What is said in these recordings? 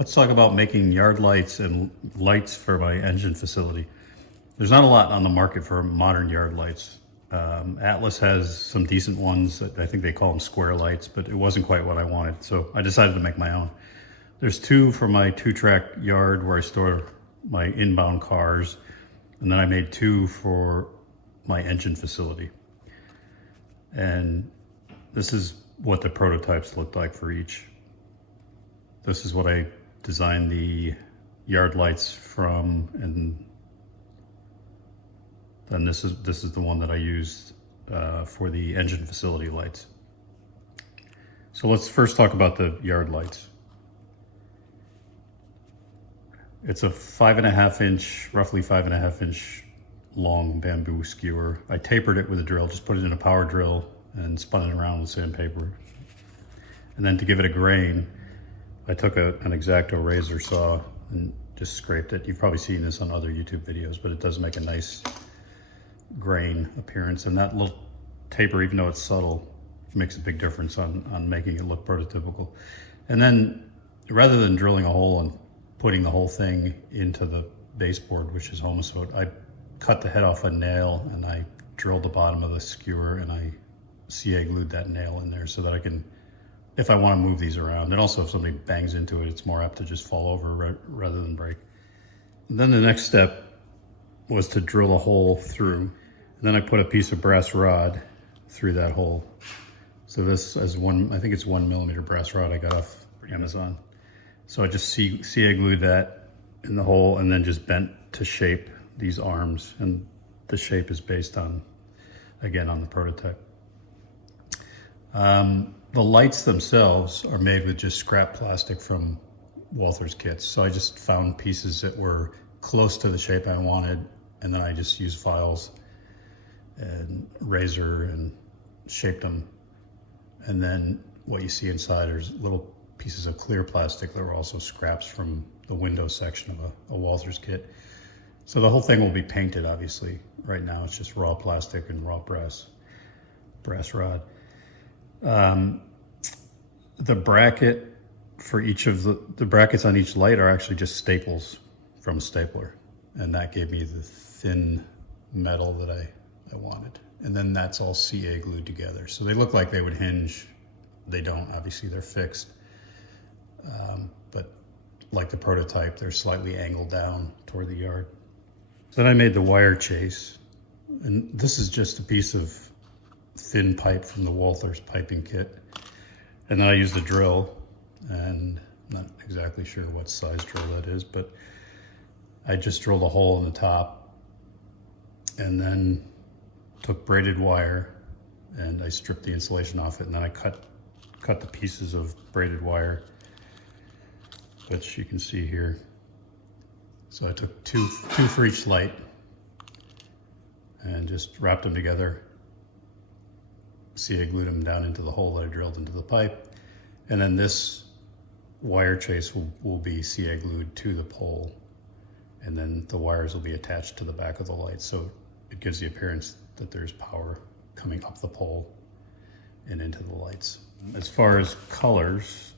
Let's talk about making yard lights and lights for my engine facility. There's not a lot on the market for modern yard lights. Atlas has some decent ones. I think they call them square lights, but it wasn't quite what I wanted. So I decided to make my own. There's two for my 2-track yard where I store my inbound cars. And then I made two for my engine facility. And this is what the prototypes looked like for each. This is what I designed the yard lights from, and then this is the one that I used for the engine facility lights. So let's first talk about the yard lights. It's a 5.5 inch, roughly 5.5 inch long bamboo skewer. I tapered it with a drill, just put it in a power drill and spun it around with sandpaper. And then to give it a grain, I took an X-Acto razor saw and just scraped it. You've probably seen this on other YouTube videos, but it does make a nice grain appearance. And that little taper, even though it's subtle, makes a big difference on making it look prototypical. And then rather than drilling a hole and putting the whole thing into the baseboard, which is Homasote, I cut the head off a nail and I drilled the bottom of the skewer and I CA glued that nail in there so that I can, if I want to move these around, and also if somebody bangs into it, it's more apt to just fall over rather than break. And then the next step was to drill a hole through. And then I put a piece of brass rod through that hole. So this is I think it's 1 millimeter brass rod I got off Amazon. So I just CA glued that in the hole and then just bent to shape these arms. And the shape is based on, again, on the prototype. The lights themselves are made with just scrap plastic from Walther's kits. So I just found pieces that were close to the shape I wanted, and then I just used files and razor and shaped them. And then what you see inside is little pieces of clear plastic that were also scraps from the window section of a Walther's kit. So the whole thing will be painted, obviously. Right now it's just raw plastic and raw brass rod. The bracket for each of the brackets on each light are actually just staples from a stapler. And that gave me the thin metal that I wanted. And then that's all CA glued together. So they look like they would hinge. They don't, obviously they're fixed. But like the prototype, they're slightly angled down toward the yard. So then I made the wire chase. And this is just a piece of thin pipe from the Walther's piping kit. And then I used a drill, and I'm not exactly sure what size drill that is, but I just drilled a hole in the top and then took braided wire and I stripped the insulation off it, and then I cut the pieces of braided wire, which you can see here. So I took two for each light and just wrapped them together. CA glued them down into the hole that I drilled into the pipe. And then this wire chase will be CA glued to the pole. And then the wires will be attached to the back of the light. So it gives the appearance that there's power coming up the pole and into the lights. As far as colors,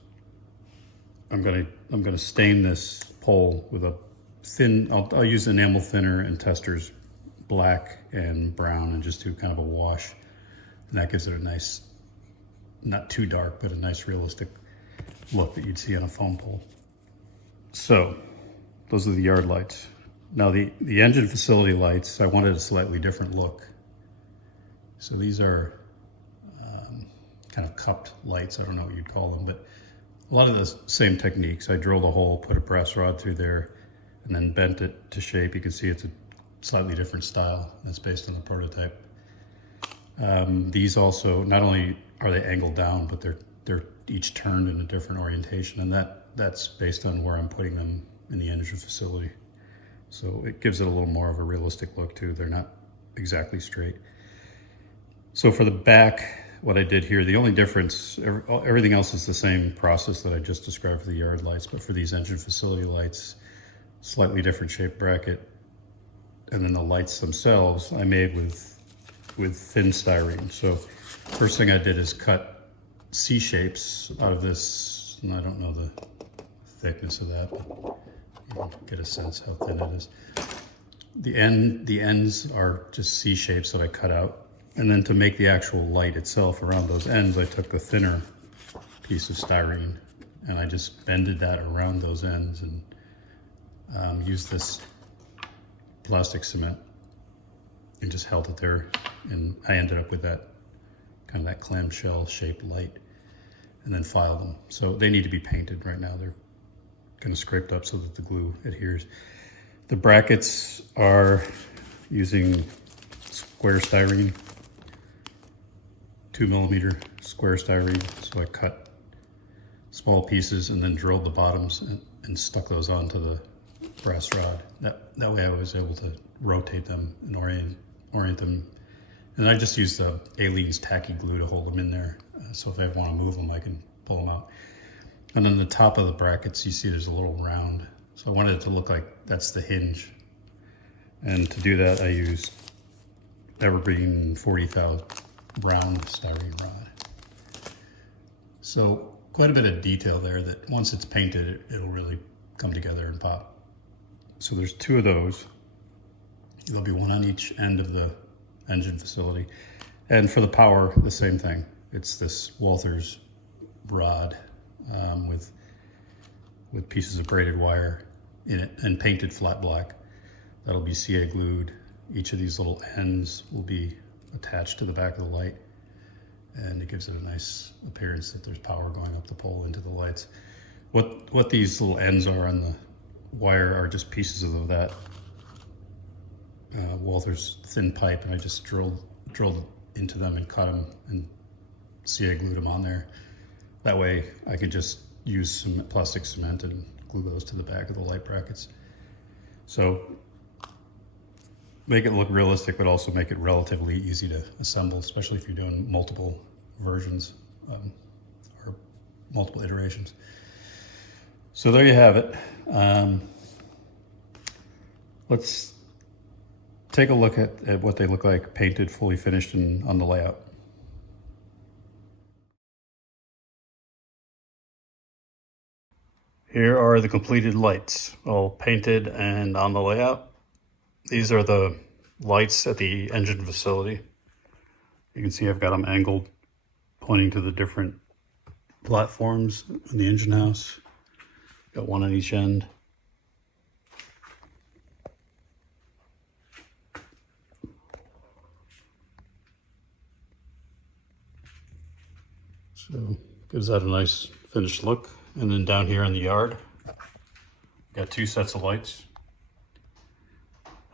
I'm gonna stain this pole with a thin, I'll use enamel thinner and testers black and brown and just do kind of a wash. And that gives it a nice, not too dark, but a nice realistic look that you'd see on a foam pole. So those are the yard lights. Now the engine facility lights, I wanted a slightly different look. So these are kind of cupped lights. I don't know what you'd call them, but a lot of the same techniques. I drilled a hole, put a brass rod through there, and then bent it to shape. You can see it's a slightly different style that's based on the prototype. These also, not only are they angled down, but they're each turned in a different orientation, and that's based on where I'm putting them in the engine facility. So it gives it a little more of a realistic look too. They're not exactly straight. So for the back, what I did here, the only difference, everything else is the same process that I just described for the yard lights, but for these engine facility lights, slightly different shaped bracket. And then the lights themselves I made with thin styrene. So first thing I did is cut C shapes out of this, and I don't know the thickness of that, but you can get a sense how thin it is. The ends are just C-shapes that I cut out. And then to make the actual light itself around those ends, I took a thinner piece of styrene and I just bended that around those ends and used this plastic cement and just held it there. And I ended up with that kind of that clamshell shaped light, and then filed them. So they need to be painted right now. They're kind of scraped up so that the glue adheres. The brackets are using square styrene, 2mm square styrene. So I cut small pieces and then drilled the bottoms and stuck those onto the brass rod. That way I was able to rotate them and orient them. And I just used the Aleene's tacky glue to hold them in there. So if I want to move them, I can pull them out. And then the top of the brackets, you see there's a little round. So I wanted it to look like that's the hinge. And to do that, I used Evergreen 40,000 round styrene rod. So quite a bit of detail there that once it's painted, it'll really come together and pop. So there's 2 of those. There'll be one on each end of the engine facility. And for the power, the same thing. It's this Walthers rod with pieces of braided wire in it and painted flat black. That'll be CA glued. Each of these little ends will be attached to the back of the light, and it gives it a nice appearance that there's power going up the pole into the lights. What these little ends are on the wire are just pieces of that Walthers thin pipe, and I just drilled into them and cut them and CA glued them on there. That way I could just use some plastic cement and glue those to the back of the light brackets. So make it look realistic, but also make it relatively easy to assemble, especially if you're doing multiple versions or multiple iterations. So there you have it. Let's take a look at what they look like painted, fully finished, and on the layout. Here are the completed lights, all painted and on the layout. These are the lights at the engine facility. You can see I've got them angled, pointing to the different platforms in the engine house. Got one on each end. So gives that a nice finished look. And then down here in the yard, got 2 sets of lights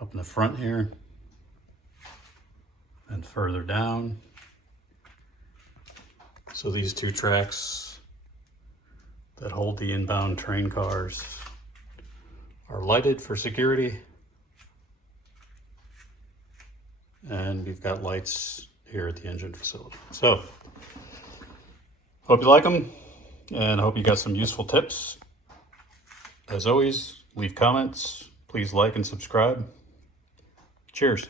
up in the front here and further down. So these 2 tracks that hold the inbound train cars are lighted for security. And we've got lights here at the engine facility. So hope you like them, and I hope you got some useful tips. As always, leave comments. Please like and subscribe. Cheers.